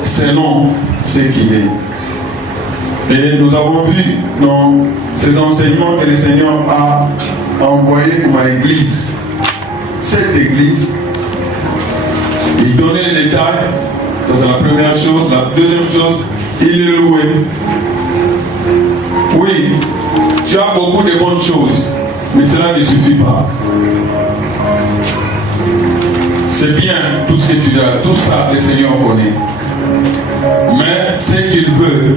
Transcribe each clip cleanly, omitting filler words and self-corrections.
selon ce qu'il est. Et nous avons vu dans ces enseignements que le Seigneur a envoyés comme à l'église. Cette église, il donnait les détails, ça c'est la première chose. La deuxième chose, il est loué. Oui, tu as beaucoup de bonnes choses, mais cela ne suffit pas. C'est bien tout ce que tu as, tout ça le Seigneur connaît. Mais ce qu'il veut,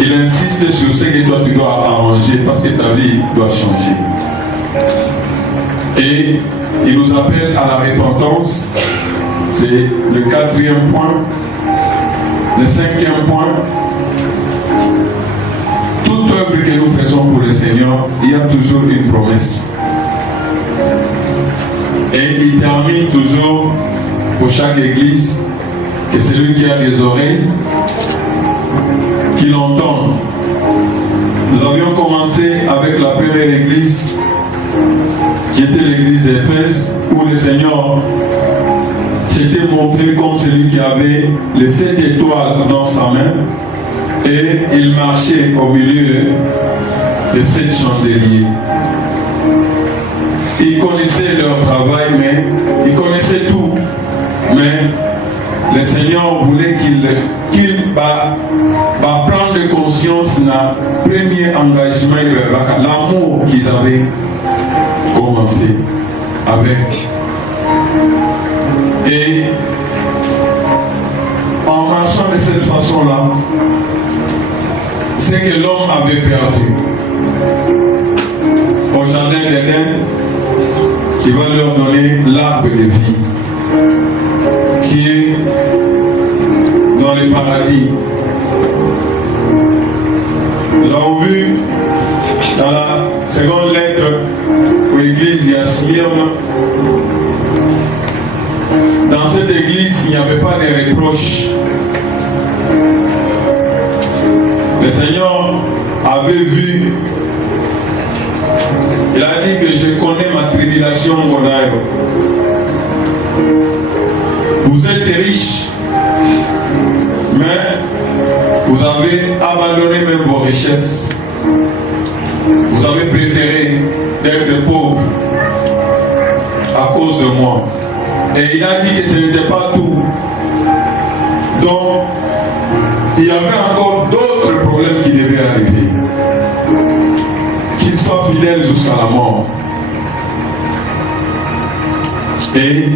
il insiste sur ce que toi tu dois arranger parce que ta vie doit changer. Et il nous appelle à la repentance. C'est le 4e point. Le 5e point. Toute œuvre que nous faisons pour le Seigneur, il y a toujours une promesse. Et il termine toujours pour chaque église que celui qui a des oreilles, qu'il entende. Nous avions commencé avec la première église qui était l'église d'Éphèse, où le Seigneur s'était montré comme celui qui avait les 7 étoiles dans sa main et il marchait au milieu de 7 chandeliers. Ils connaissaient leur travail, mais ils connaissaient tout. Mais le Seigneur voulait qu'il prendre conscience de premier engagement, l'amour qu'ils avaient commencé avec. Et en marchant de cette façon-là, c'est que l'homme avait perdu. Au jardin d'Éden, qui va leur donner l'arbre de vie, qui est dans le paradis. Nous avons vu dans la seconde lettre aux églises, il y a Smyrne. Dans cette église, il n'y avait pas de reproches. Le Seigneur avait vu. Il a dit que je connais ma tribulation, mon âme. Vous êtes riches, mais vous avez abandonné même vos richesses. Vous avez préféré d'être pauvre à cause de moi. Et il a dit que ce n'était pas tout. Donc, il y avait encore d'autres problèmes qui devaient arriver. Qu'il soit fidèle jusqu'à la mort. Et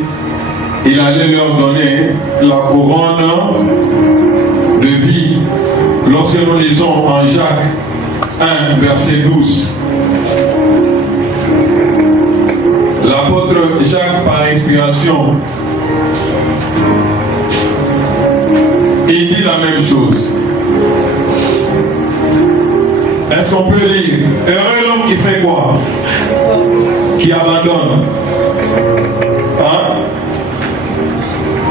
il allait leur donner la couronne de vie. Lorsque nous lisons en Jacques 1, verset 12, l'apôtre Jacques, par inspiration, il dit la même chose. Est-ce qu'on peut lire? Heureux l'homme qui fait quoi? Qui abandonne. Hein?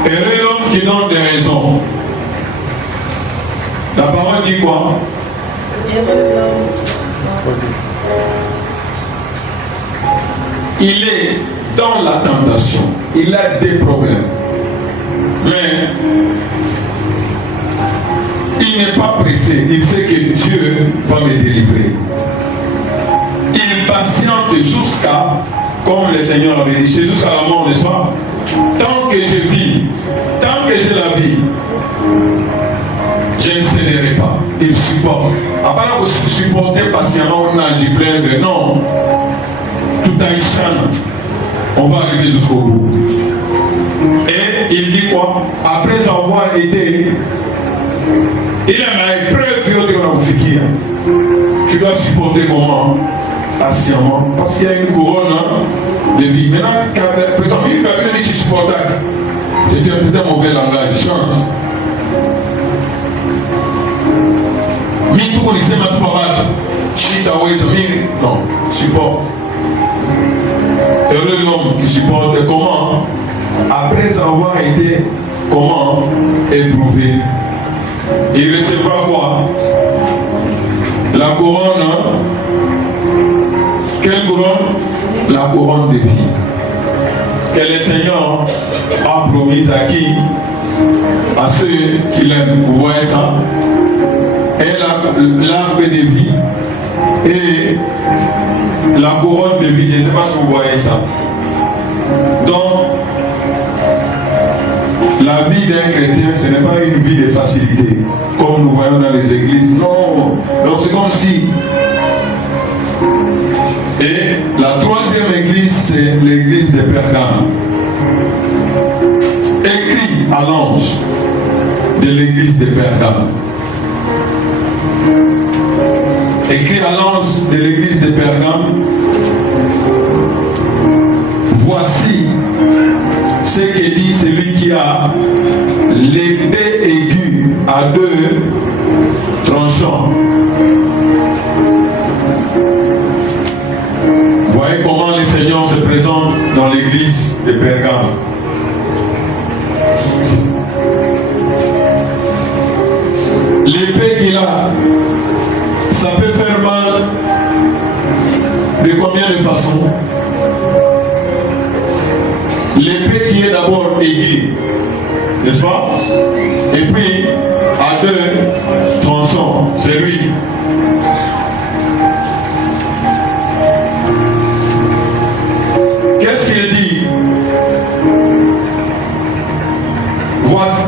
Heureux l'homme qui donne des raisons. La parole dit quoi? Il est dans la tentation. Il a des problèmes. Mais il n'est pas pressé. Il sait que Dieu va me délivrer. Il patiente jusqu'à, comme le Seigneur avait dit, jusqu'à la mort, n'est-ce pas? Tant que je vis, tant que j'ai la vie, je ne céderai pas. Il supporte. Après avoir supporté patiemment, on a dit plaindre. Non. Tout un champ. On va arriver jusqu'au bout. Et il dit quoi? Après avoir été, il a une épreuve de tu dois supporter comment? Patiemment. Parce qu'il y a une couronne de vie. Maintenant, par exemple, il a dit supportable. C'était un mauvais langage. Chance. Non, supporte. Heureux l'homme qui supporte comment? Après avoir été comment? Éprouvé. Il recevra quoi? La couronne. Quelle couronne? La couronne de vie. Que le Seigneur a promise à qui? à ceux qui l'aiment. Vous voyez ça? Et l'arbre de vie et la couronne de vie. Je ne sais pas si vous voyez ça. Donc, la vie d'un chrétien, ce n'est pas une vie de facilité, comme nous voyons dans les églises. Non. Donc c'est comme si. Et la troisième église, c'est l'église de Pergame. Écrit à l'ange de l'église de Pergame. Écrit à l'ange de l'église de Pergame. Voici ce que dit celui qui a l'épée aiguë à deux tranchants. Vous voyez comment le Seigneur se présente dans l'église de Pergame. L'épée qu'il a, ça peut faire mal de combien de façons? L'épée qui est d'abord aiguë, n'est-ce pas? Et puis, à deux tranchants, c'est lui. Qu'est-ce qu'il dit? Voici,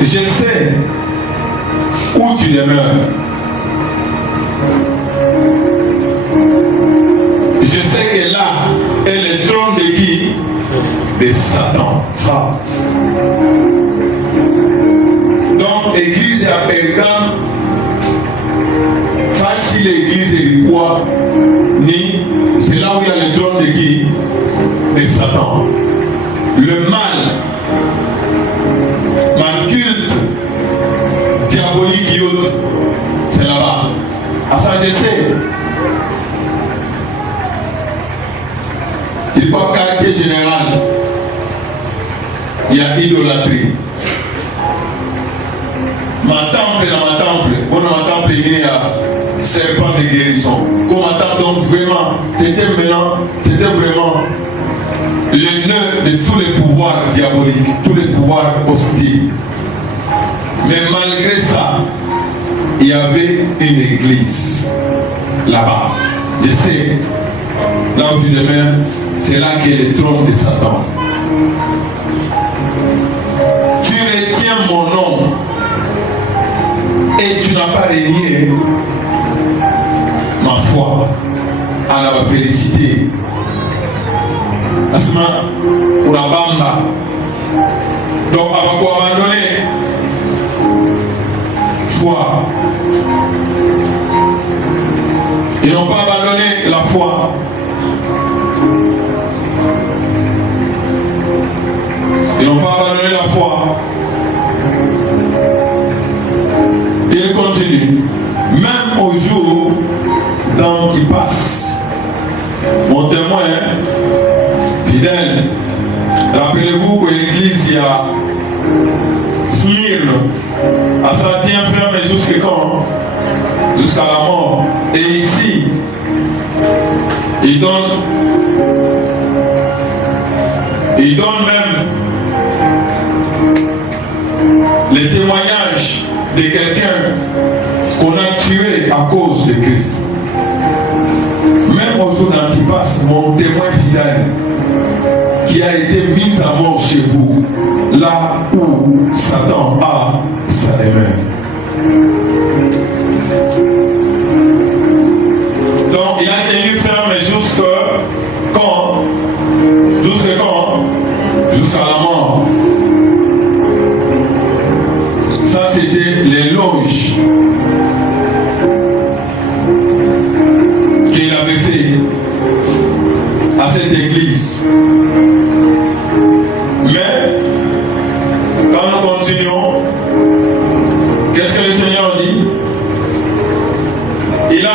je sais où tu demeures. Je sais que là est le trône de qui? De Satan. Ah. Donc, l'église à Pergame, facile l'église de quoi? Ni, c'est là où il y a le trône de qui? De Satan. Le mal, le culte diabolique, c'est là-bas. À ça, je sais. Il n'y a pas quartier général. Il y a idolâtrie. Ma temple, dans ma temple, il y a serpent de guérison. Comme ma temple, donc vraiment, c'était vraiment le nœud de tous les pouvoirs diaboliques, tous les pouvoirs hostiles. Mais malgré ça, il y avait une église là-bas. Je sais, là où tu demeures, c'est là qu'est le trône de Satan. Tu retiens mon nom et tu n'as pas renié ma foi. Alors, va féliciter. Asma, pour la bamba. Donc, on va abandonner foi. Ils n'ont pas abandonné la foi. Ils n'ont pas abandonné la foi. Il continue. Même au jour d'Antipas, mon témoin fidèle, rappelez-vous que l'église, il y a Smyrne, à ça tient ferme jusqu'à quand? Jusqu'à la mort. Et ici, il donne même les témoignages de quelqu'un qu'on a tué à cause de Christ. Même au jour d'Antipas, mon témoin fidèle, qui a été mis à mort chez vous, là où Satan a sa demeure. Donc il a tenu ferme jusqu'à quand? Jusqu'à la mort. Ça c'était l'éloge qu'il avait fait à cette église. Mais quand nous continuons, qu'est-ce que le Seigneur dit? Il a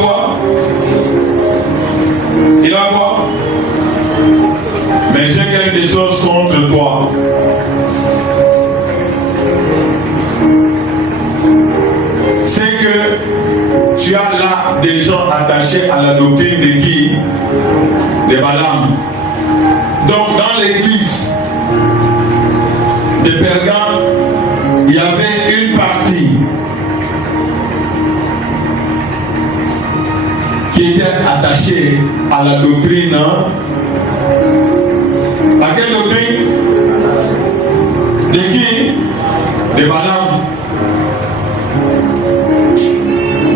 quoi? Il a quoi? Mais j'ai quelque chose contre toi. C'est que tu as là des gens attachés à la doctrine de qui? De Balaam. Donc dans l'église, les Pergames, il y avait une partie qui était attachée à la doctrine. À quelle doctrine? De qui? De Balaam.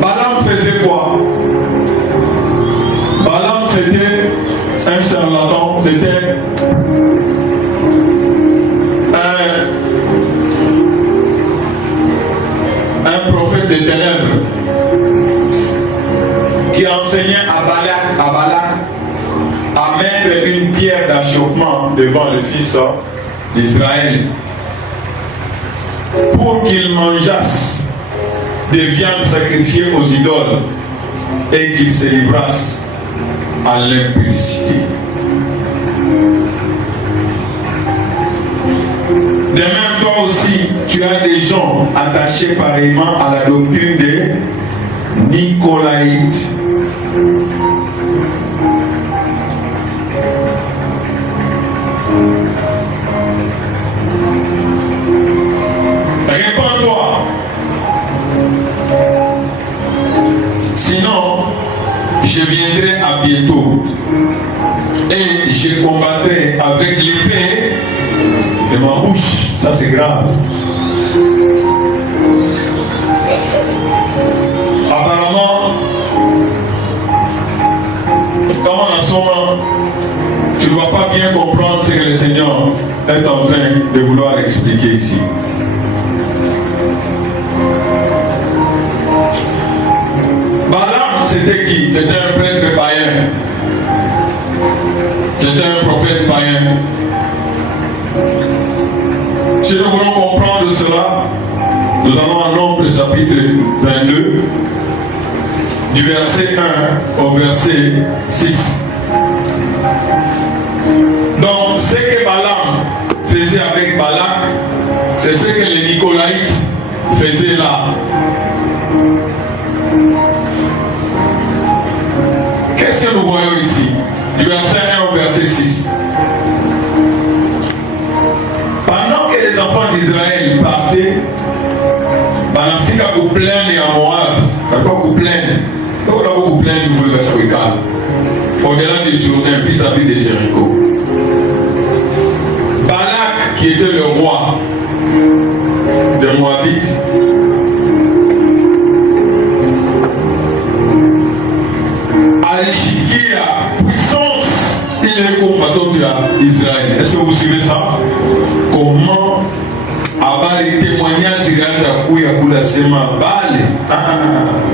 Balaam faisait quoi? Balaam, c'était un charlatan, c'était un prophète des ténèbres qui enseignait à Balak à mettre une pierre d'achoppement devant le fils d'Israël pour qu'ils mangeassent des viandes sacrifiées aux idoles et qu'ils se livrassent à l'impudicité. De même, toi aussi, tu as des gens attachés pareillement à la doctrine des Nicolaïtes. Réponds-toi. Sinon, je viendrai à bientôt et je combattrai avec l'épée de ma bouche. Ça, c'est grave. Apparemment, comme en ce moment, tu ne vas pas bien comprendre ce que le Seigneur est en train de vouloir expliquer ici. Balaam, c'était qui? C'était un prêtre païen. C'était un prophète païen. Si nous voulons comprendre cela, nous allons en Nombre chapitre 22, du verset 1 au verset 6. Donc, ce que Balaam faisait avec Balak, c'est ce que les Nicolaïtes faisaient là. Qu'est-ce que nous voyons ici? Du verset 1 au verset 6. Pendant que les enfants d'Israël partaient, Banafika Kouplaine et à Moab, d'accord, Kouplaine, Kouplaine, vous le verset 4, au-delà du Jourdain, puis sa ville de Jéricho. Balak, qui était le roi des Moabites, Alishikia, puissance, il est combattant d'Israël. Est-ce que vous suivez ça? Comment avoir les témoignages de la Sema Bale,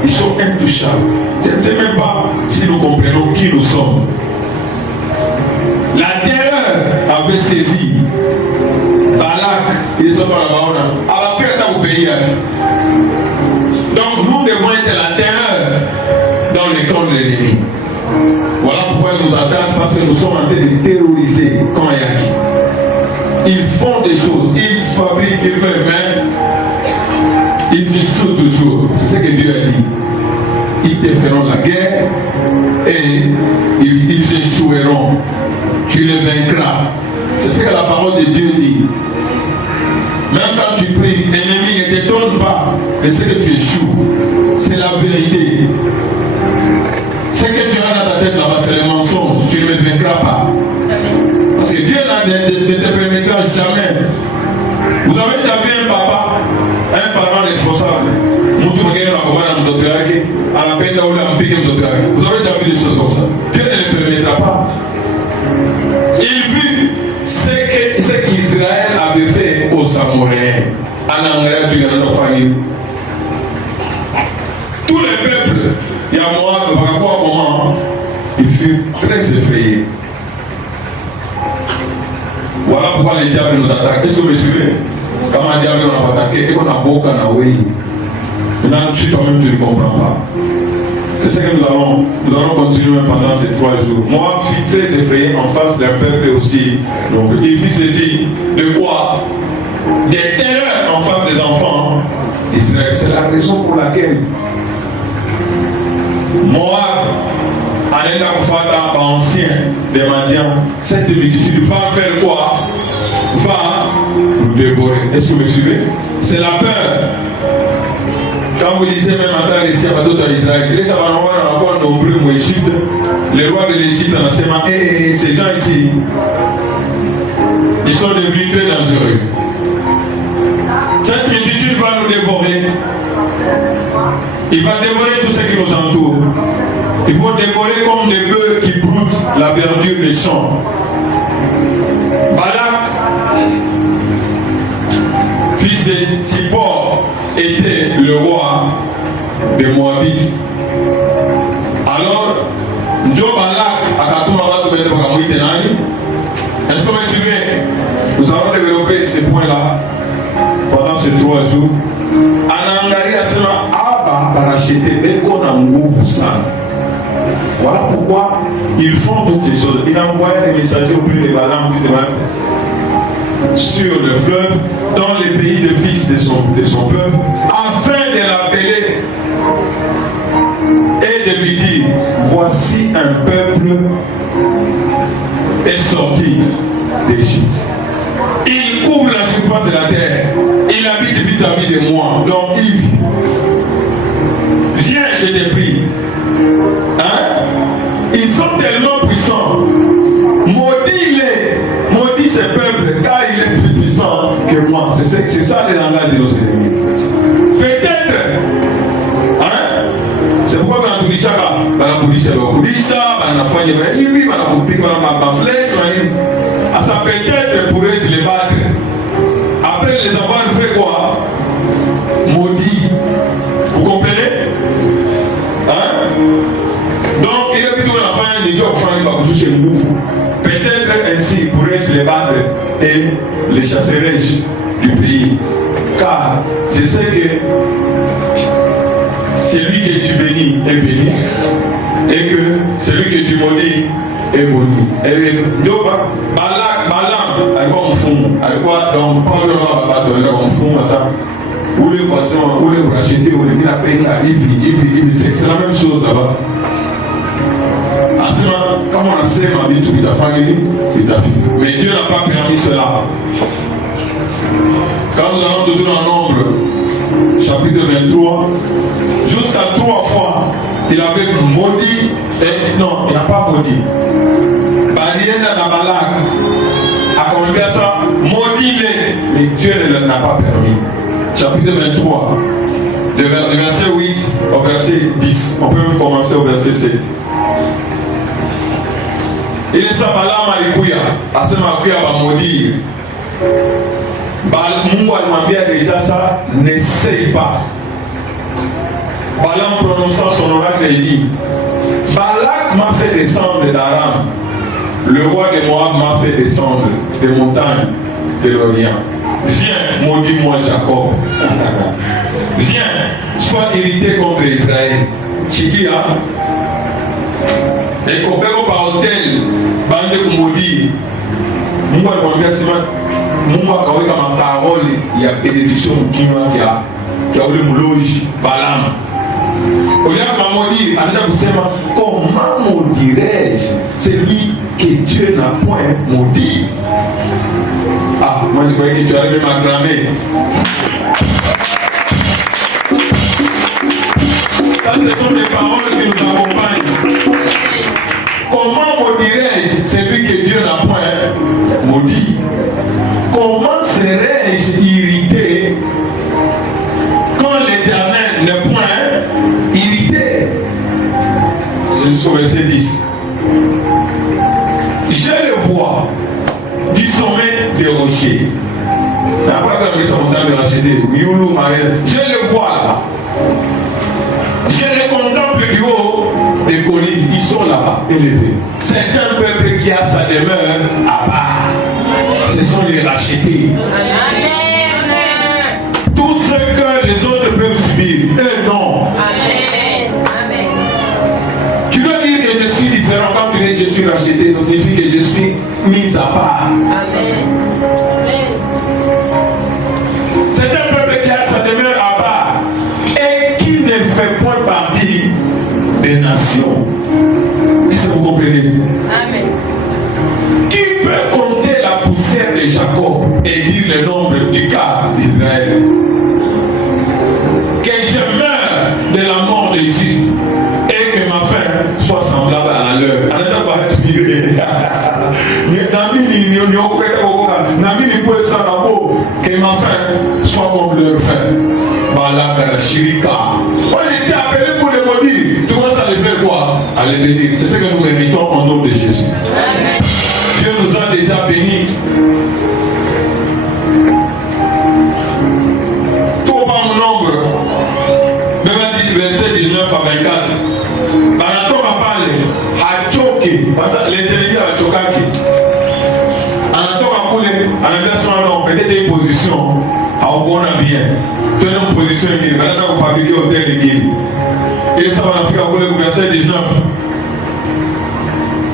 ils sont intouchables. Je ne sais même pas si nous comprenons qui nous sommes. La terreur avait saisi Balak, ils sont pas là-bas. Donc nous devons être la terreur dans le camp de l'ennemi. Voilà pourquoi ils nous attaquent, parce que nous sommes en train de terroriser Kanyaki. Ils font des choses, ils fabriquent, ils font même, ils échouent toujours. C'est ce que Dieu a dit. Ils te feront la guerre et ils échoueront. Tu les vaincras. C'est ce que la parole de Dieu dit. Même quand tu pries, l'ennemi ne t'étonne pas de ce que tu échoues. C'est la vérité. Ce que tu as dans ta tête là-bas, c'est le mensonge. Tu ne me vaincras pas. Parce que Dieu ne te permettra jamais. Vous avez déjà vu un papa, un parent responsable. Vous avez déjà vu des choses comme ça. Dieu ne le permettra pas. Il vit ce qu'Israël avait fait aux Amoréens. Tous les peuples, il y a moi, par rapport au moment, il fut très effrayé. Voilà pourquoi les diables nous attaquent. Est-ce que vous me suivez? Comment les diables nous ont attaqué et qu'on a beau canaway. Maintenant, tu toi-même, tu ne comprends pas. C'est ce que nous allons continuer pendant ces 3 jours. Moi, je suis très effrayé en face d'un peuple aussi. Donc, il fut saisi de quoi? Des terreurs en face des enfants d'Israël. C'est la raison pour laquelle Moab, en ancien des Madians, cette multitude va faire quoi? Va nous dévorer. Est-ce que vous me suivez? C'est la peur. Quand vous lisez même en tant ici à d'autres Israël, les Samaritains ont encore nombreux en Égypte. Les rois de l'Égypte en enseignement, ces gens ici, ils sont devenus très dangereux. Cette multitude va nous dévorer. Il va dévorer tout ce qui nous entoure. Il faut dévorer comme des bœufs qui broutent la verdure des champs. Balak, fils de Zippor, était le roi des Moabites. Alors, Joe Balak a est-ce que vous suivez? Nous allons développer ces points-là pendant ces 3 jours. Anangaria sera Abba paracheté dès qu'on a nguvu sana. Voilà pourquoi ils font toutes ces choses. Il a envoyé des messagers auprès des Balaam sur le fleuve, dans les pays de fils de son peuple, afin de l'appeler et de lui dire: voici un peuple est sorti d'Égypte. Il couvre la surface de la terre. Il habite vis-à-vis de moi. Donc il vit. Viens, je t'ai pris. Hein? Ils sont tellement puissants. Maudit ce peuple, car il est plus puissant que moi. C'est ça le langage de nos ennemis. Peut-être. Hein? C'est pourquoi quand on dit ça, ça peut-être pour eux se les battre. Après les avoir fait quoi? Maudit. Vous comprenez? Hein? Donc il y a plutôt la fin de Dieu chez nous. Peut-être ainsi pour eux se les battre et les chasserais du pays. Car je sais que celui que tu bénis est béni et que celui que tu maudis est maudit. Et Balaam, avec quoi on fume, avec quoi donc pas vraiment on fume ça. Ou les poissons, ou les racheter, ou les mis la peine à c'est la même chose là-bas. Comme on sait ma vie, toute ta famille, toute ta fille. Mais Dieu n'a pas permis cela. Quand nous allons toujours en Nombre, chapitre 23, jusqu'à 3 fois, il avait maudit, et non, il n'a pas maudit. Baliena na Balak a commencé ça, maudit-les, mais Dieu ne l'a pas permis. Chapitre 23, de verset 8 au verset 10. On peut même commencer au verset 7. Il est ça, Balaam alikuya, asema akuya va maudire. Mungu alimwambia déjà ça, n'essaye pas. Balaam prononçant son oracle et dit: Balak m'a fait descendre d'Aram, le roi de Moab m'a fait descendre des montagnes de l'Orient. Viens, maudis-moi Jacob. Viens, sois irrité contre Israël. Chikia, et kopeko par hôtel, bande maudit. Mungu alimwambia sema, Mungu akaweka maparole ya bénédiction mkinywa kia ule mloji Balaam. Oya mamodi anaenda kusema, comment maudirais-je celui que Dieu n'a point maudit? Ah, moi je croyais que tu allais m'acclamer. Ça, ce sont des paroles qui nous accompagnent. Comment maudirais-je celui que Dieu n'a point maudit? Comment serais-je irrité quand l'Éternel n'est point irrité? Jusqu'au verset 10. Je le vois du sommet des rochers. C'est pas comme les montagnes de racheter. Je le vois là. Je les contemple du haut des collines. Ils sont là-bas, élevés. C'est un peuple qui a sa demeure à part. Ce sont les rachetés. Amen. Tout ce que les autres peuvent subir, eux non. Amen. Amen. Tu dois dire que je suis différent. Quand tu dis je suis racheté, ça signifie que je suis mis à part. Amen. Amen. C'est un peuple qui a sa demeure à part et qui ne fait point partie des nations. Est-ce que vous comprenez ça? Amen. Qui peut compter la poussière de Jacob et dire le nombre du cas d'Israël. Que je meure de la mort de Jésus et que ma fin soit semblable à la leur. Que ma fin soit comme leur fin. Moi j'étais appelé pour les maudire. Tu vois, ça les fait quoi? À les bénir. C'est ce que nous méritons au nom de Jésus. Dieu nous a déjà bénis. Tout au bas mon nombre. Verset 19 à 24. Banato va parler. Hachoke. Parce que les ennemis à Chokaki. Anato va couler. Anato va peut-être une position. On a bien. Tu es dans une position qui est là pour fabriquer hôtel de guillemets. Et ça va faire pour le verset 19.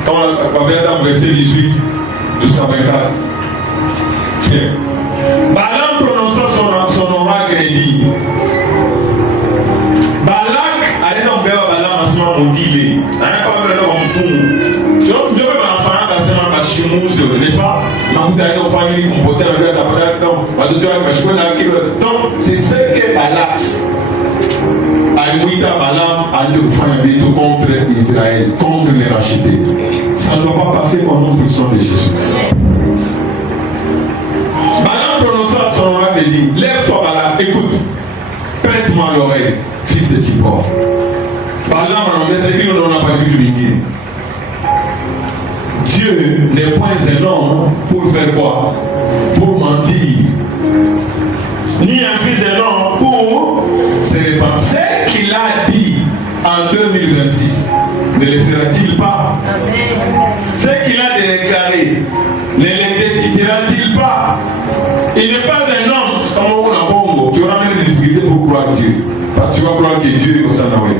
Quand on va faire dans le verset 18, 12 à 24. Tiens. Balaam prononça son oracle et dit Balak allait dans le Balaam à ce moment où il est. Il n'y a pas de temps en fou. Tu vois, je vais m'enfant à ce moment à Chimouz, n'est-ce pas? Donc, c'est ce que Balak a dit contre Israël, contre les rachetés. Ça ne doit pas passer au nom puissant de Jésus. Balaam prononça son oracle et dit lève-toi, Balak, écoute, prête-moi l'oreille, fils de Tipor. Balaam, mais c'est lui, on n'a pas vu du Mingui. Dieu n'est point un homme pour faire quoi? Pour mentir. Ni un fils d'un homme pour se répandre. Ce qu'il a dit en 2026, ne le fera-t-il pas? Ce qu'il a déclaré, ne l'exécutera-t-il pas? Il n'est pas un homme comme on a Bongo. Tu auras même des difficultés pour croire Dieu. Parce que tu vas croire que Dieu est au Sanaoué.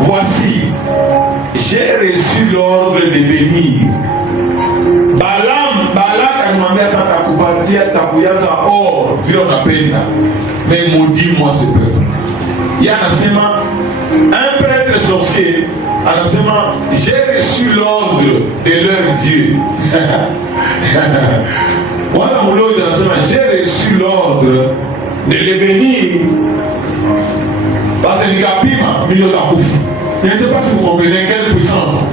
Voici, j'ai reçu l'ordre de bénir. Balak a demandé à sa takupatia, takuyaza or, vio na pena. Mais maudis-moi ce peuple. Il y a un prêtre sorcier, j'ai reçu l'ordre de leur Dieu. J'ai reçu l'ordre de les bénir. Parce que Nikapima, milieu d'Akouf. Je ne sais pas si vous comprenez quelle puissance.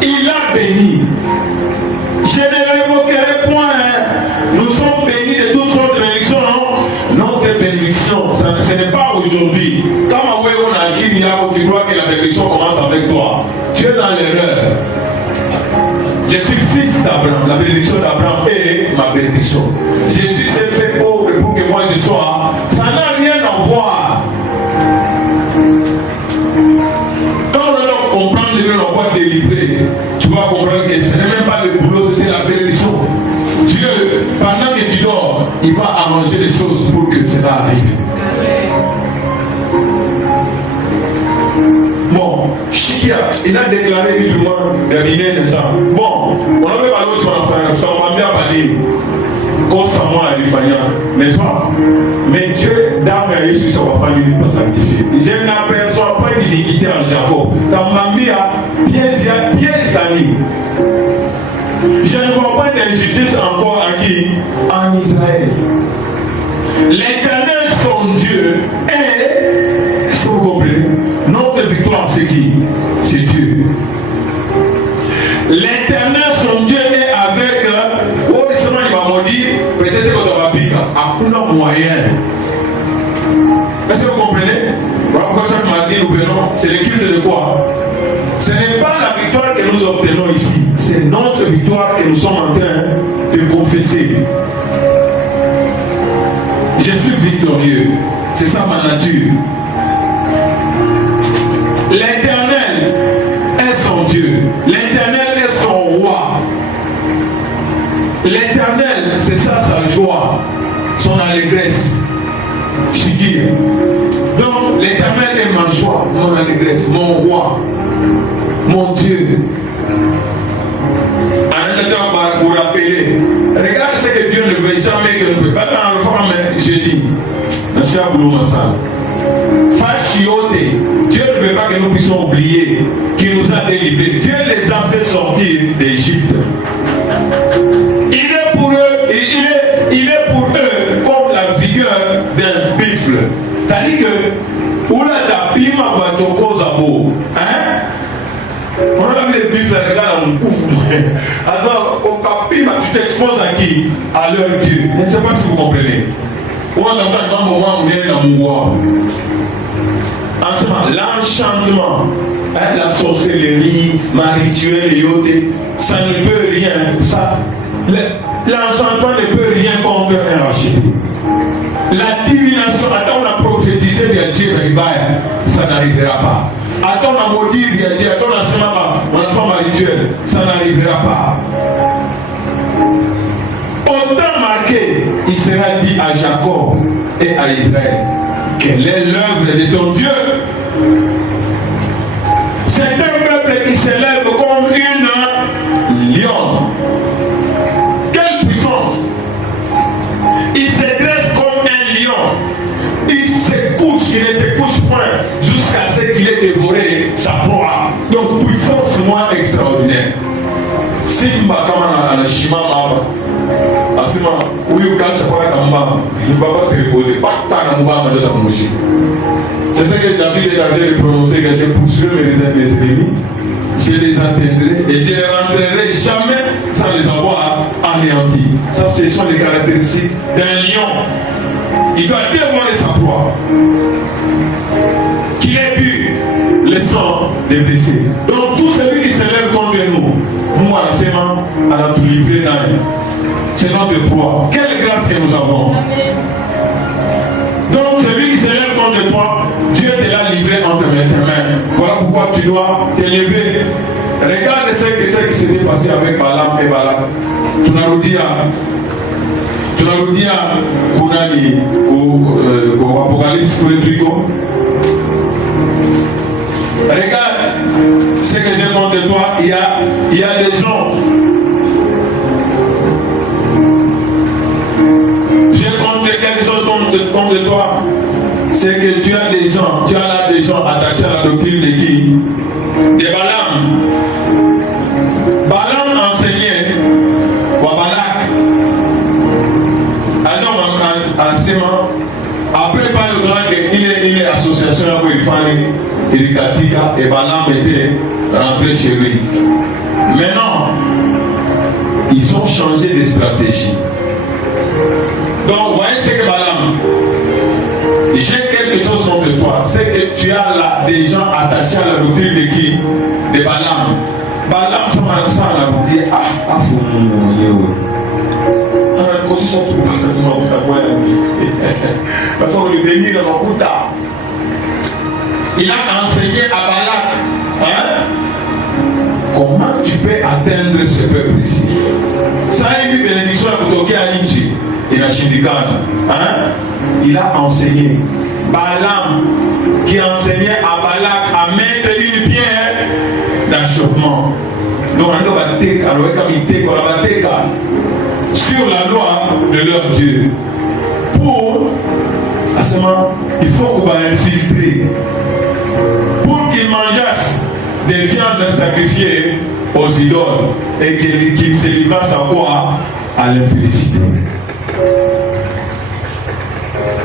Il a béni. Je ne l'évoquerai point. Nous sommes bénis de toutes sortes de bénédictions. Notre bénédiction, ce n'est pas aujourd'hui. Quand on a dit, tu crois que la bénédiction commence avec toi. Tu es dans l'erreur. Je suis fils d'Abraham. La bénédiction d'Abraham est ma bénédiction. Jésus s'est fait pauvre pour que moi je sois. Ça n'a rien à voir. Quand on doit comprendre que l'on va délivrer, tu vas comprendre que ce n'est même pas le boulot, c'est la bénédiction. Dieu, pendant que tu dors, il va arranger les choses pour que cela arrive. Bon, Chikia, il a déclaré musulman d'Abinène ça. Bon, on avait parlé aussi en France, on va bien parler. Constamment à l'Ifania, n'est-ce pas? Mais Dieu, d'âme et Jésus, ça va falloir lui pas sanctifier. Je n'aperçois pas d'iniquité en Jacob. Ta mamie a piège d'Annie. Je ne vois pas d'injustice encore à qui? En Israël. L'Éternel, son Dieu, est, est-ce que vous comprenez? Notre victoire, c'est qui? C'est Dieu. L'Éternel, son Dieu, est avec il va maudire, peut-être qu'on va piquer. À coup de moyen. Est-ce que vous comprenez? Voilà pourquoi chaque matin nous venons. C'est le culte de quoi? Ce n'est pas la victoire que nous obtenons ici. C'est notre victoire que nous sommes en train de confesser. Je suis victorieux. C'est ça ma nature. L'Éternel est son Dieu. L'Éternel est son roi. L'Éternel, c'est ça sa joie, son allégresse. Je dis. Donc, l'Éternel est ma joie, mon allégresse, mon roi, mon Dieu. Pour rappeler, regarde ce que Dieu ne veut jamais que nous ne peut pas. Dans le fond, j'ai dit, Monsieur Aboulou Massa, Fachiote, Dieu ne veut pas que nous puissions oublier qu'il nous a a délivrés. Dieu les a fait sortir d'Égypte. Il est pour eux, il est pour eux comme la vigueur d'un buffle. C'est-à-dire que où là tapima va toko zabo, hein? On a vu les buffles regarde on couvre. Alors au capima tu t'exposes à qui? À leur Dieu. Je ne sais pas si vous comprenez. Ou on a fait un moment où on est dans mon bois. L'enchantement, hein, la sorcellerie, ma rituel et autres, ça ne peut rien. L'enchantement ne peut rien contre un racheté. La divination, attends, on a prophétisé bien Dieu, ça n'arrivera pas. Attends, on a maudit bien Dieu, attends, on a semé mon enfant rituel, ça n'arrivera pas. Autant marqué, il sera dit à Jacob et à Israël. Quelle est l'œuvre de ton Dieu? C'est un peuple qui s'élève comme une lion. Quelle puissance! Il se dresse comme un lion. Il se couche, il ne se couche point jusqu'à ce qu'il ait dévoré sa proie. Donc puissance moins extraordinaire. Simba kama na shima maba. Asima huyu kasha kwa kamba, il ne va pas se reposer. Pas na mba ndio atamushi. C'est ce que David est en train de prononcer, que je poursuivrai mes ennemis, je les atteindrai et je ne rentrerai jamais sans les avoir anéantis. Ça, ce sont les caractéristiques d'un lion. Il doit dévorer sa proie. Qu'il ait bu le sang des blessés. Donc tout celui qui s'élève contre nous, moi, c'est à nous livrer dans. C'est notre proie. Quelle grâce que nous avons. Donc celui qui s'élève contre toi, Dieu te l'a livré entre tes mains. Voilà pourquoi tu dois t'élever. Regarde ce qui s'était passé avec Balaam et Balak. Tu n'as dit à Kunani au Apocalypse pour le trico. Regarde ce que j'ai contre toi. Il y a des gens. Quelque chose contre toi, c'est que tu as des gens attachés à la doctrine de qui? De Balaam. Balaam enseignait à Balak. Alors, enseignement, après par le grand il est association avec une famille Erikatika et Balaam était rentré chez lui. Maintenant, ils ont changé de stratégie. Donc, vous voyez ce que Balaam, j'ai quelque chose contre toi, c'est que tu as là des gens attachés à la doctrine de qui? De Balaam. Balaam, ça a dit, faut mon Dieu. Il a enseigné à Balak, hein? Comment tu peux atteindre ce peuple ici? Ça a eu bénédiction à Kotoké à Inchi. Et la Shindikana, hein? Il a enseigné. Balaam qui enseignait à Balak à mettre une pierre d'achoppement. Donc on va sur la loi de leur Dieu. Pour à ce moment, il faut qu'on va infiltrer. Pour qu'ils mangeassent des viandes sacrifiées aux idoles et qu'ils se livrent à quoi? À l'impudicité.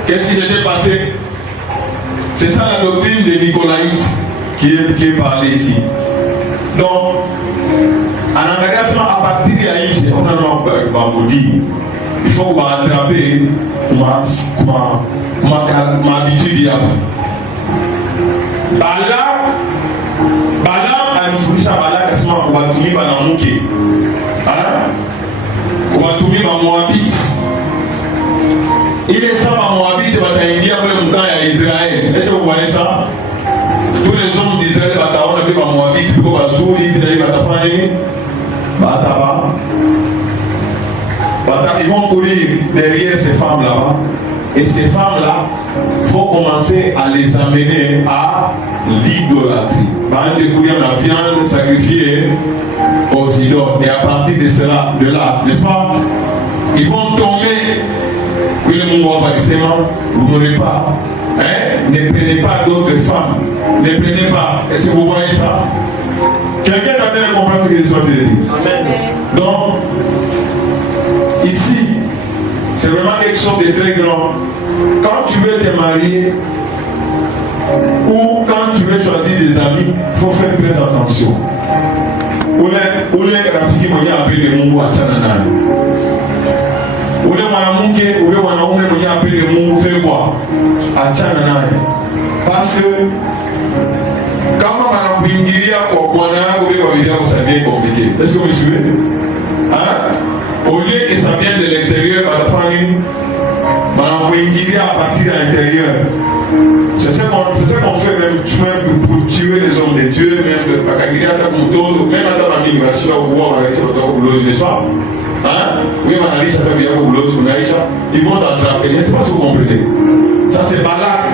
Qu'est-ce qui s'était passé? C'est ça la doctrine des Nicolaïtes qui est parlée ici. Donc, en engagement à partir de Haïti, on a maudit. Il faut qu'on va attraper ma habitude. Balaam a influencé Balak à ce moment où on va tourner par la mouké. On va tourner par Moabit. Il est ça par Moabit et va t'indier après le temps à Israël. Est-ce que vous voyez ça? Tous les hommes d'Israël vont t'avoir par Moabit, puis on va jouer, puis on va t'affaner. Ils vont courir derrière ces femmes là-bas. Et ces femmes-là, il faut commencer à les amener à l'idolâtrie. Par exemple, courir la viande sacrifiée aux idoles. Et à partir de cela, de là, n'est-ce pas? Ils vont tomber. Puis le monde va dire, vous n'aurez pas. Hein? Ne prenez pas d'autres femmes. Ne prenez pas. Est-ce que vous voyez ça? Quelqu'un est en train de comprendre ce que je dois te dire. Amen. Donc, ici, c'est vraiment quelque chose de très grand. Quand tu veux te marier ou quand tu veux choisir des amis, il faut faire très attention. Ule rafiki mwenye apende Mungu achana naye. Ule mwanamke, ule wanaume mwenye apende Mungu fais quoi? Achana naye. Parce que kama wanakuingilia kwa bwana yako wewe wawili yako, ça devient compliqué. Est-ce que vous me suivez? Hein? Au lieu que ça vienne de l'extérieur, wanakuingilia à partir de l'intérieur. C'est ce qu'on fait même pour tuer les hommes de Dieu, même bakagiria hata mtoto, même hata mamini wanashika kuua wanaisha kutoka ulozi, n'est-ce pas? Hein? Oui, wanalisha hata bien ulozi unaisha, ils vont t'attraper. N'est-ce pas ce que vous comprenez? Ça c'est Balak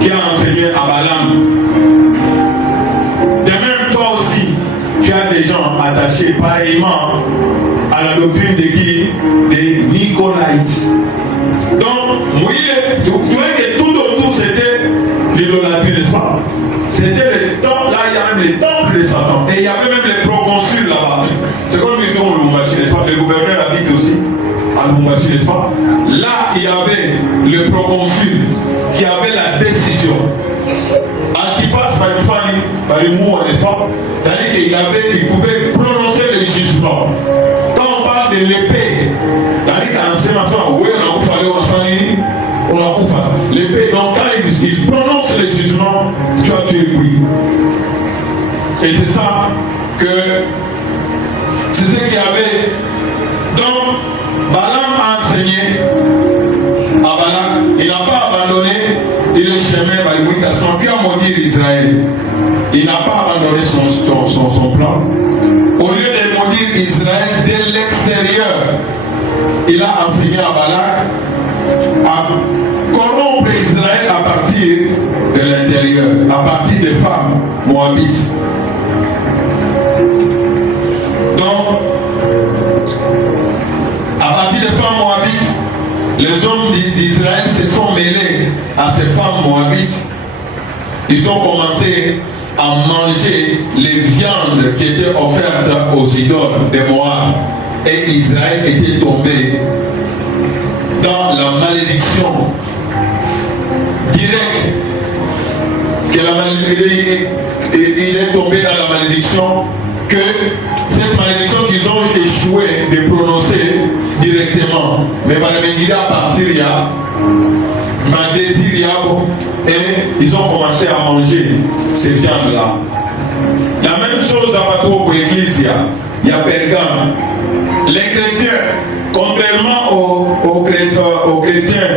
qui a enseigné à Balaam. De même toi aussi, tu as des gens attachés pareillement à la doctrine de qui? Des Nicolaïtes. Donc, oui, tu vois que tout autour c'était l'idolâtrie, n'est-ce pas? C'était le temple, là il y a même les temples de Satan. Et il y avait même les proconsuls là-bas. C'est comme ils ont Lubumbashi, n'est-ce pas? Le gouverneur habite aussi à Lubumbashi, n'est-ce pas? Là il y avait le proconsul qui avait la décision. Antipas par le mot, n'est-ce pas? C'est-à-dire qu'il pouvait prononcer le jugement. Quand on parle de l'épée, l'épée, donc quand il prononce le jugement, tu as tué le bruit. Et c'est ça que c'est ce qu'il y avait. Donc Balaam a enseigné à Balak, il n'a pas abandonné le chemin par l'imitation qui a maudit Israël. Il n'a pas abandonné son plan. Au lieu de maudire Israël dès l'extérieur, il a enseigné à Balak à corrompre Israël à partir de l'intérieur, à partir des femmes moabites. Donc, à partir des femmes moabites, les hommes d'Israël se sont mêlés à ces femmes moabites. Ils ont commencé à manger les viandes qui étaient offertes aux idoles de Moab. Et Israël était tombé dans la malédiction directe. Il est tombé dans la malédiction que cette malédiction qu'ils ont échoué de prononcer directement. Mais par le à partir il y a ma désir et ils ont commencé à manger ces viandes-là. La même chose à pour l'église, il y a Pergame. Les chrétiens, contrairement aux chrétiens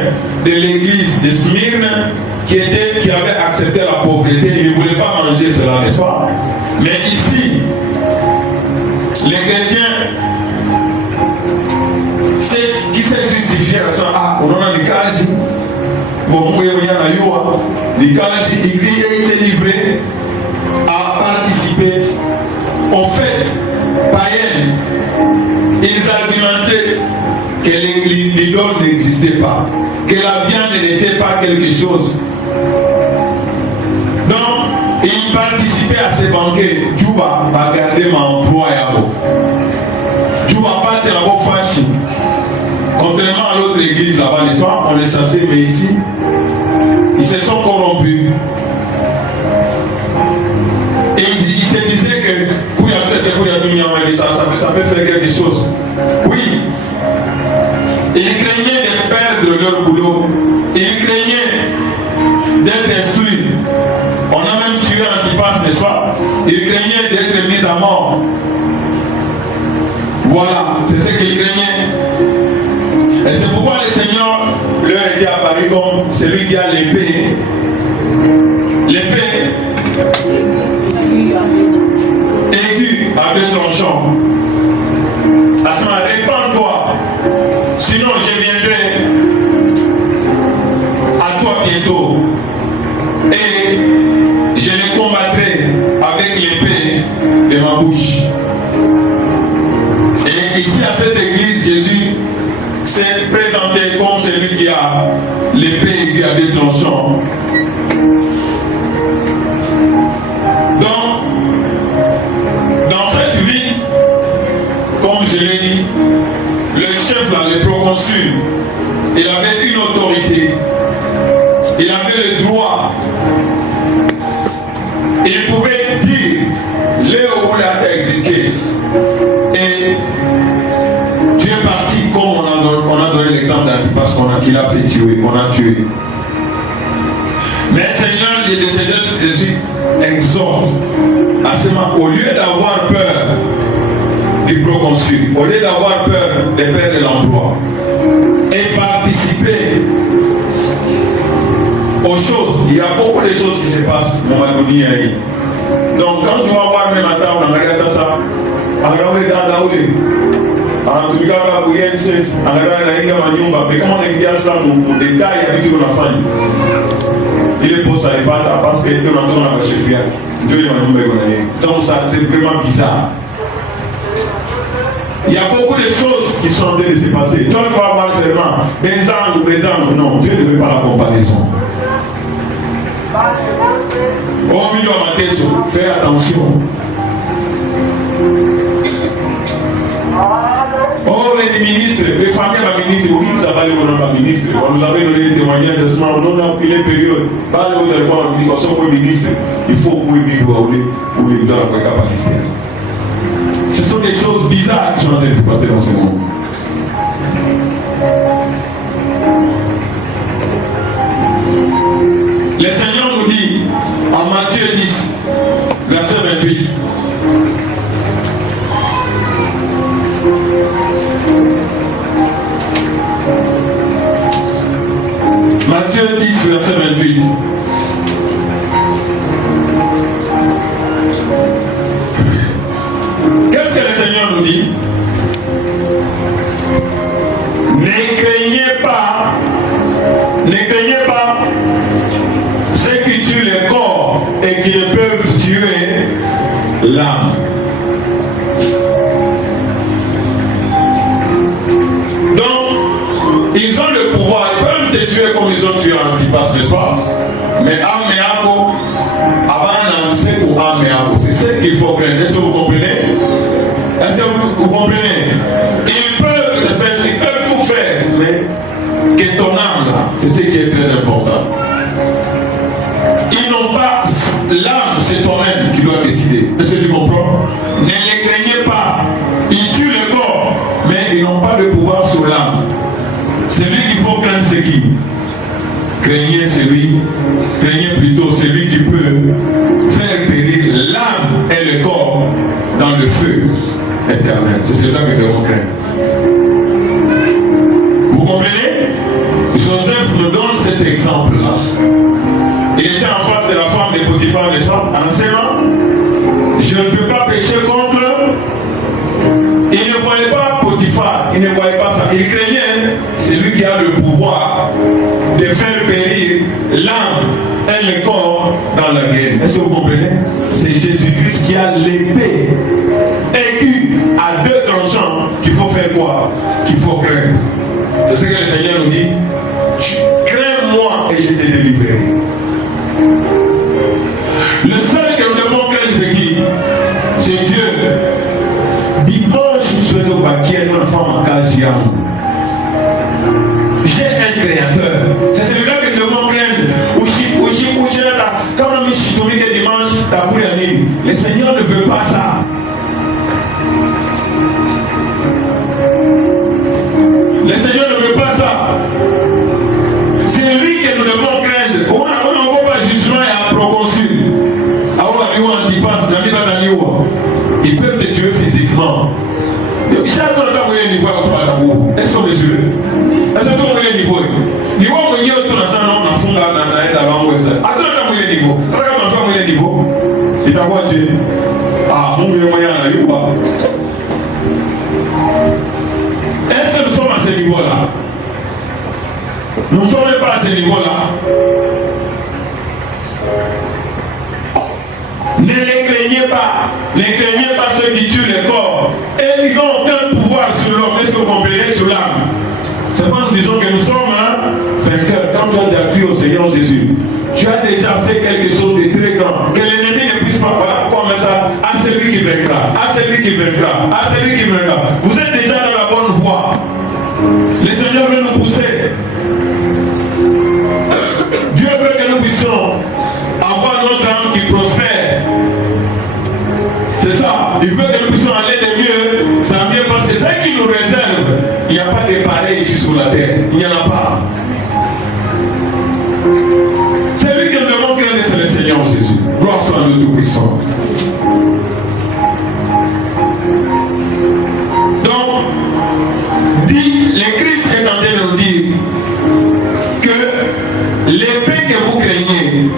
de l'église de Smyrne qui avaient accepté la pauvreté, ils ne voulaient pas manger cela, n'est-ce pas? Mais ici, les chrétiens, c'est qui s'est justifié à ça. Ah, on a les cages. Bon, les cages, il s'est livré à participer aux fêtes païennes. Ils argumentaient que l'idole n'existait pas, que la viande n'était pas quelque chose. Donc, ils participaient à ces banquets. Juba va garder mon emploi. Juba pas de la bonne fâche. Contrairement à l'autre église là-bas, n'est-ce pas? On les chassait, mais ici, ils se sont corrompus. Et ils se disaient que ça peut faire quelque chose. Oui. Ils craignaient de perdre leur boulot. Ils craignaient d'être exclus. On a même tué Antipas, n'est-ce pas? Ils craignaient d'être mis à mort. Voilà, c'est ce qu'ils craignaient. Et c'est pourquoi le Seigneur leur était apparu comme celui qui a l'épée. L'épée aiguë à deux tranchants. Asma, répands-toi, sinon je viendrai à toi bientôt et je les combattrai avec l'épée de ma bouche. Et ici à cette église, Jésus s'est présenté comme celui qui a l'épée aiguë à deux tranchants. Donc, chef là, le proconsul, il avait une autorité, il avait le droit, il pouvait dire là où il a existé. Et tu es parti comme on a donné l'exemple d'Antipas qu'il a fait tuer, on a tué. Mais Seigneur, le Seigneur Jésus exhorte à ce moment, au lieu d'avoir peur du proconsul, au lieu d'avoir peur des pères de l'emploi, et participer aux choses, il y a beaucoup de choses qui se passent dans ma vie. Donc quand tu vas voir même à table, on regarde ça, on regarde dans la en tout cas, il y a une cesse, on regarde la ligne de ma mais comment on dit ça au détail avec la famille. Il est pour ça, il pas parce que nous avons la chef. Donc ça, c'est vraiment bizarre. Il y a beaucoup de choses qui sont en train de se passer. Toi, tu vas avoir seulement Benzang. Non, Dieu ne veut pas la comparaison. Au milieu de ma question, fais attention. Oh, les ministres, les familles à ministres, oui, ça va aller au ministre. On nous avait donné des témoignages, on a pris les périodes. Pas le haut de quoi on dit qu'on soit ministre, il faut que nous pour les gens à la capacité. Ce sont des choses bizarres qui sont en train de se passer dans ce monde. Le Seigneur nous dit en Matthieu 10, verset 28. Matthieu 10, verset 28. Qu'est-ce que le Seigneur nous dit? Ne craignez pas ceux qui tuent le corps et qui ne peuvent tuer l'âme. Donc, ils ont le pouvoir, ils peuvent te tuer comme ils ont tué Antipas le soir. Mais âme et âme, avant d'annoncer pour âme et âme, c'est ce qu'il faut craindre. Est-ce que vous comprenez? Est-ce que vous comprenez? Ils peuvent tout faire, mais que ton âme là, c'est ce qui est très important. Ils n'ont pas l'âme, c'est toi-même qui dois décider. Est-ce que tu comprends? Ne les craignez pas. Ils tuent le corps, mais ils n'ont pas de pouvoir sur l'âme. Celui qu'il faut craindre, c'est qui? Craignez plutôt celui qui peut faire périr l'âme et le corps dans le feu éternel. C'est cela que nous devons craindre. Vous comprenez? Joseph nous donne cet exemple-là. Il était en face de la femme de Potiphar, n'est-ce pas? En enseignant, je ne peux pas pécher contre. Il ne voyait pas Potiphar, il ne voyait pas ça. Il craignait celui qui a le pouvoir de faire périr l'âme et le corps dans la guerre. Est-ce que vous comprenez? C'est Jésus-Christ qui a l'épée aiguë à deux tranchants qu'il faut faire quoi? Qu'il faut craindre. C'est ce que le Seigneur nous dit. Crains-moi et je te délivrerai. Le seul que nous devons craindre, c'est qui? C'est Dieu. Dimanche, nous sommes au paquet, nous sommes en cage. J'ai un créateur. C'est celui-là que nous devons craindre. Quand on a mis Chitomi le dimanche, t'as pris la nuit. Le Seigneur ne veut pas ça. Le Seigneur ne veut pas ça. C'est lui que nous devons craindre. On n'a pas jugement et à proconsul. Ils peuvent te tuer physiquement. Chaque fois que tu as un niveau, est-ce qu'on est sûr? Est-ce que tu as un niveau? Niveau où il y a tout dans ça, on a fondé dans la langue. Est-ce que tu as un niveau? C'est vrai qu'on a un niveau. Il t'a quoi dit? Ah, mon Dieu, moyen là, il va. Est-ce que nous sommes à ce niveau-là? Nous ne sommes pas à ce niveau-là. Ne les craignez pas ceux qui tuent le corps. Et ils n'ont aucun pouvoir sur l'homme. Est-ce que vous comprenez sur l'âme? C'est pas nous disons que nous sommes vainqueurs. Quand tu as déjà cru au Seigneur Jésus, tu as déjà fait quelque chose de très grand. Que l'ennemi ne puisse pas voir comme ça. À celui qui vaincra, à celui qui vaincra, à celui qui vaincra. Vous êtes déjà dans la bonne voie. Le Seigneur veut nous pousser. Dieu veut que nous puissions avoir notre âme qui prospère. C'est ça. Il veut que nous puissions aller de mieux. Ça va mieux passer. C'est ce qui nous réserve. Il n'y a pas de pareil ici sur la terre. Il n'y en a pas. C'est lui que nous devons craindre, c'est le Seigneur Jésus. Gloire soit à le Tout-Puissant. Donc, le Christ est en train de nous dire que l'épée que vous craignez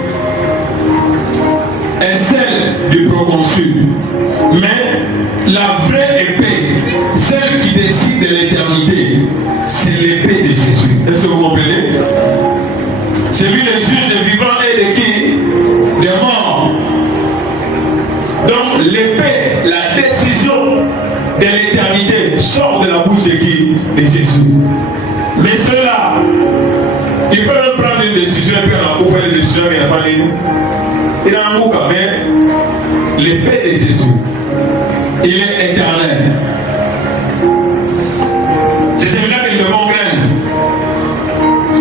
est celle du proconsul. Mais la vraie épée, celle qui décide de l'éternité, c'est l'épée de Jésus. Est-ce que vous comprenez? C'est lui le juge des vivants et de qui? Des morts. Donc l'épée, la décision de l'éternité sort de la bouche de qui? De Jésus. Mais ceux-là, ils peuvent prendre une décision et puis on a faire une décision et la famille. Il y a un mot quand même. L'épée de Jésus, il est éternel. C'est celui-là que nous devons craindre.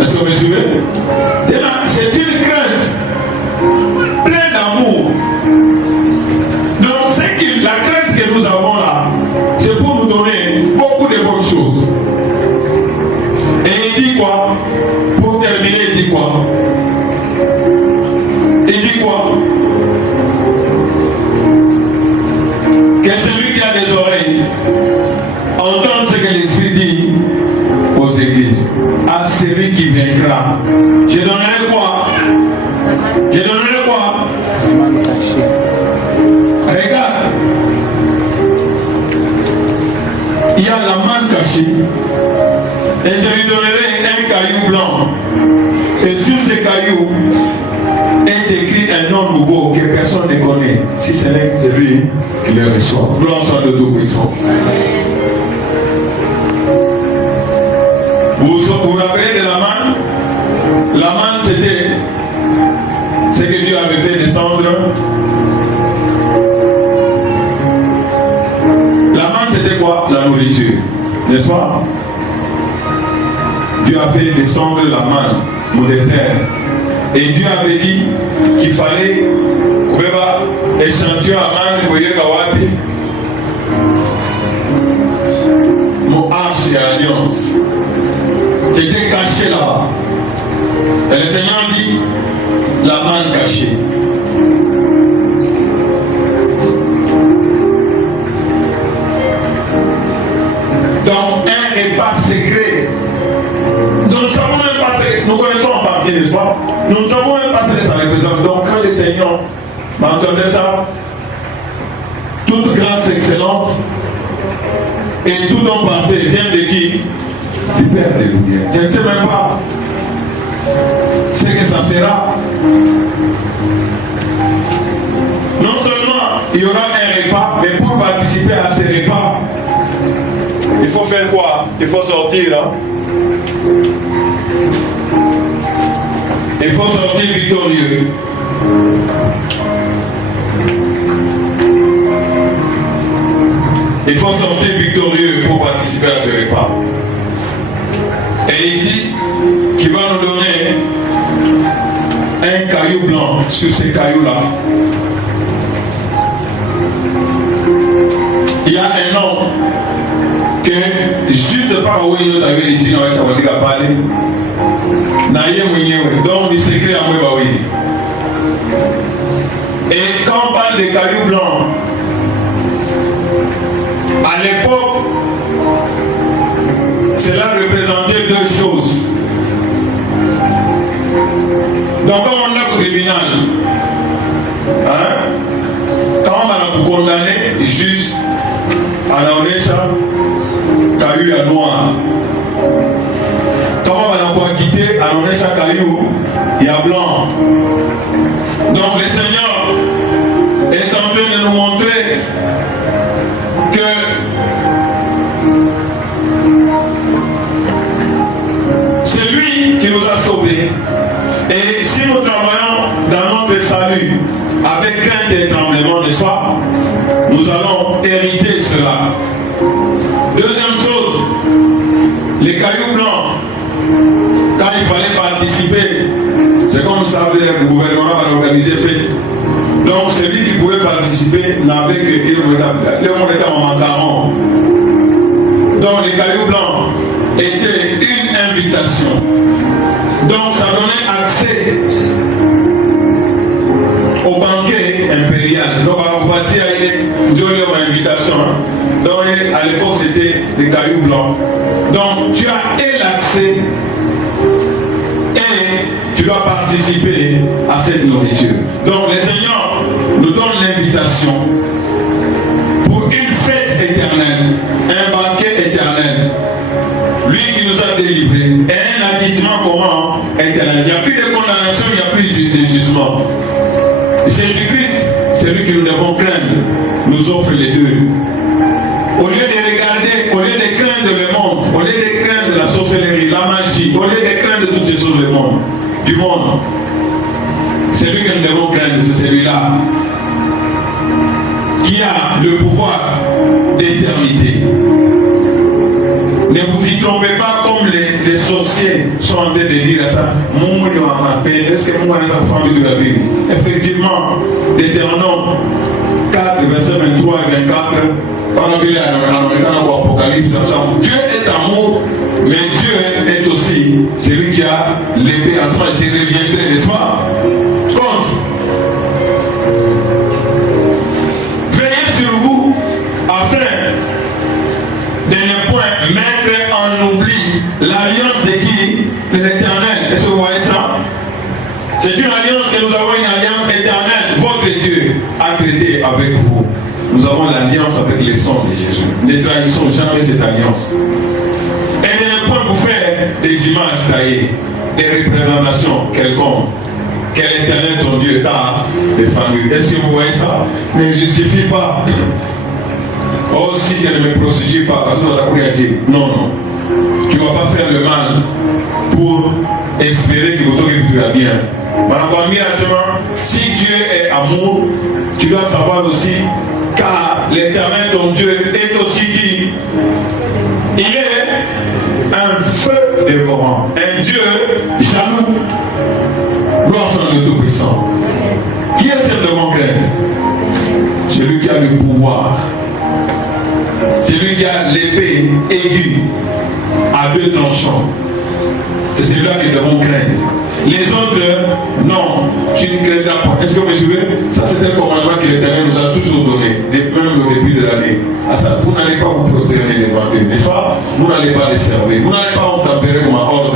Est-ce que vous me suivez? C'est une crainte pleine d'amour. Donc, la crainte que nous avons là, c'est pour nous donner beaucoup de bonnes choses. Et il dit quoi? Pour terminer, il dit quoi? Il dit quoi? Que celui qui a des oreilles entende ce que l'Esprit dit aux églises. À celui qui vaincra, je donnerai quoi? Je donnerai quoi? Regarde, il y a la manne cachée et je lui donnerai un caillou blanc et sur ce caillou est écrit un nom nouveau que personne ne connaît, si ce n'est que celui qui le reçoit. Gloire soit de Tout-Puissant. Vous vous rappelez de la manne? La manne, c'était ce que Dieu avait fait descendre. La manne, c'était quoi? La nourriture, n'est-ce pas? Dieu a fait descendre la manne au désert. Et Dieu avait dit qu'il fallait échantillon à manne pour y aller. Mon arche et alliance. C'était caché là-bas. Et le Seigneur dit la manne cachée. Donc un repas secret. Nous ne savons même pas ce que nous connaissons en partie, n'est-ce pas? Nous ne savons même pas ce que ça représente. Donc quand le Seigneur m'entendait ça, toute grâce excellente et tout don parfait vient de qui? Du Père de lumière. Je ne sais même pas ce que ça fera. Non seulement il y aura un repas, mais pour participer à ce repas, il faut faire quoi? Il faut sortir. Hein? Il faut sortir victorieux. Il faut sortir victorieux pour participer à ce repas. Et il dit qu'il va nous donner un caillou blanc. Sur ces cailloux-là, il y a un nom que juste par où il avait dit non, ça va dire à parler. Donc il s'écrit à moi, oui. Et quand on parle des cailloux blancs, à l'époque, cela représentait deux choses. Donc quand on a au tribunal, quand on a condamné, juste anaonesha caillou ya noir. Quand on a quitté, anaonesha caillou ya blanc. Donc le Seigneur est en train de nous montrer que c'est lui qui nous a sauvés. Et si nous travaillons dans notre salut avec crainte et tremblement, n'est-ce pas? Nous allons hériter cela. Deuxième chose, Les cailloux blancs, quand il fallait participer, c'est comme ça que le gouvernement va organiser fête. Donc celui qui pouvait participer n'avait que le monde était en macaron. Donc les cailloux blancs étaient une invitation. Donc ça donnait accès au banquet impérial. Donc à partir de leur invitation. Donc à l'époque c'était des cailloux blancs. Donc tu as l'accès et tu dois participer à cette nourriture. Donc le Seigneur nous donne l'invitation pour une fête éternelle, un banquet éternel. Lui qui nous a délivrés et un acquittement commun éternel. Il n'y a plus de condamnation, il n'y a plus de jugement. Jésus-Christ, c'est lui que nous devons craindre, nous offre les deux. Au lieu de regarder, au lieu de craindre le monde, au lieu de craindre la sorcellerie, la magie, au lieu de craindre toutes ces choses du monde, c'est lui que nous devons craindre, c'est celui-là qui a le pouvoir d'éternité. Ne vous y trompez pas comme les sorciers sont en train de dire à ça. Est-ce que moi, de la Bible? Effectivement, Deutéronome 4, verset 23 et 24, on a vu dans l'Apocalypse, Dieu est amour, mais Dieu est aussi celui qui a l'épée en soi. Je reviendrai, n'est-ce pas? Contre. Veillez sur vous afin de ne point mettre en oubli l'alliance de qui? De l'Éternel. Est-ce que vous voyez ça? C'est une alliance que nous avons, une alliance éternelle. Votre Dieu a traité avec vous. Nous avons l'alliance avec le sang de Jésus. Ne trahissons jamais cette alliance. Et ne point vous faire des images taillées, des représentations quelconques. Quel éternel ton Dieu t'a défendu. Est-ce que vous voyez ça? Ne justifie pas. Oh, si je ne me prostitue pas, non, non. Tu ne vas pas faire le mal pour espérer que votre vie va bien. Si Dieu est amour, tu dois savoir aussi car l'éternel ton Dieu est aussi qui? Il est un feu dévorant, un Dieu jaloux. Gloire soit le Tout-Puissant. Qui est-ce que nous devons craindre? Celui qui a le pouvoir. Celui qui a l'épée aiguë à deux tranchants. C'est celui-là que nous devons craindre. Les autres, non, tu ne craindras pas. Est-ce que vous me suivez? Ça, c'est un commandement que l'Éternel nous a toujours donné, même au début de l'année. Vous n'allez pas vous prosterner devant eux, n'est-ce pas? Vous n'allez pas les servir. Vous n'allez pas vous tempérer comme un ordre.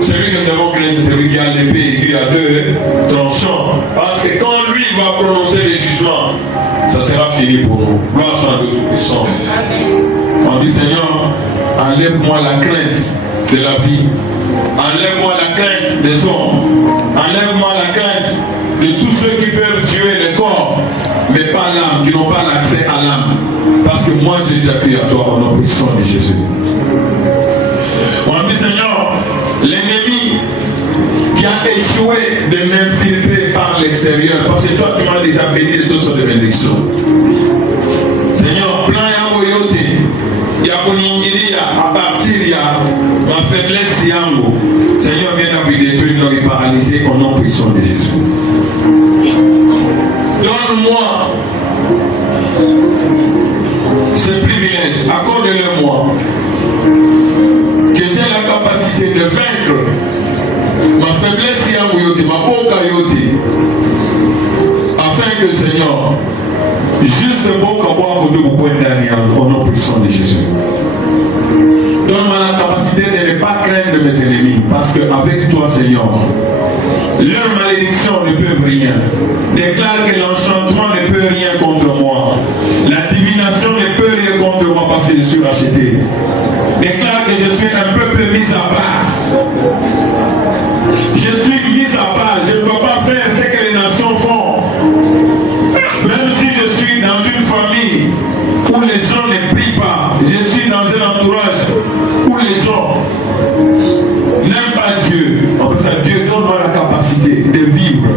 Celui que nous devons craindre, c'est celui qui a l'épée aiguë à deux tranchants. Parce que quand lui va prononcer les jugements, ça sera fini pour nous. Gloire soit à Dieu Tout-Puissant. On dit, Seigneur, enlève-moi la crainte de la vie. Enlève-moi la crainte des hommes. Enlève-moi la crainte de tous ceux qui peuvent tuer le corps, mais pas l'âme, qui n'ont pas l'accès à l'âme. Parce que moi, j'ai déjà crié à toi au nom puissant de Jésus. On dit, Seigneur, l'ennemi qui a échoué de m'infiltrer par l'extérieur, parce que toi, tu m'as déjà béni de toutes sortes de bénédictions. Seigneur, plan Yamoyote, Yakoningiliya, à partir de ma faiblesse Yango, Seigneur, viens à détruire nos paralysés au nom puissant de Jésus. Donne-moi ce privilège, accorde-le-moi, que j'ai la capacité de vaincre ma faiblesse Yango, ma boca yote, afin que, Seigneur, juste bon qu'à boire pour nous au nom puissant de Jésus. Donne-moi la capacité de ne pas craindre mes ennemis, parce qu'avec toi, Seigneur, leur malédiction ne peut rien. Déclare que l'enchantement ne peut rien contre moi. La divination ne peut rien contre moi parce que je suis racheté. Déclare que je suis un peuple mis à part. Je suis mis à part. Je ne dois pas faire ce que les nations font. Même si je suis dans une famille où les gens ne prient pas, je suis dans un entourage où les gens n'aiment pas Dieu. En ça, Dieu donne-moi la capacité de vivre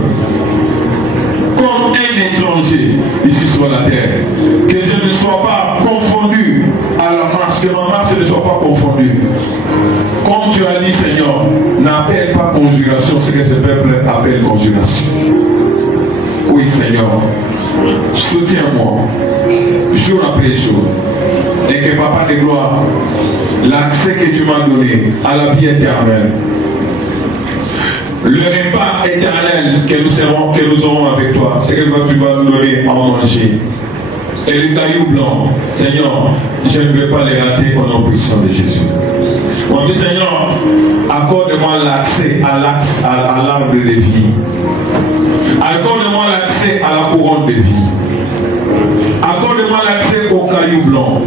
comme un étranger ici sur la terre. Que je ne sois pas confondu à la marche, que ma marche pensées ne soient pas confondues. Comme tu as dit, Seigneur, n'appelle pas conjuration ce que ce peuple appelle conjuration. Oui, Seigneur, soutiens-moi, jour après jour, et que Papa de gloire, l'accès que tu m'as donné à la vie éternelle, le repas éternel que nous aurons avec toi, c'est que tu vas nous donner à manger. Et le caillou blanc, Seigneur, je ne veux pas les rater au nom puissant de Jésus. On dit, Seigneur, accorde-moi l'accès à l'arbre de vie. Accorde-moi l'accès à la couronne de vie. Accorde-moi l'accès au caillou blanc.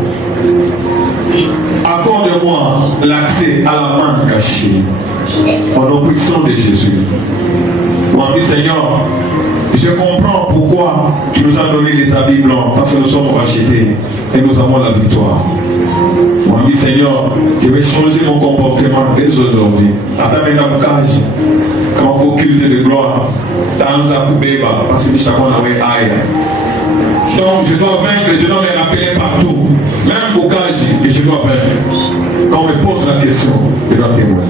Accorde-moi l'accès à la main cachée. Au nom puissant de Jésus. On dit, Seigneur, je comprends pourquoi tu nous as donné les habits blancs, parce que nous sommes rachetés et nous avons la victoire. On dit, Seigneur, je vais changer mon comportement dès aujourd'hui. Quand on culte de gloire, parce que donc je dois vaincre, je dois me rappeler partout, même au Kaji, et je dois vaincre. Quand on me pose la question, je dois témoigner.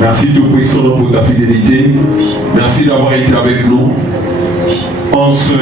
Merci Tout-Puissant pour ta fidélité. Merci d'avoir été avec nous. On se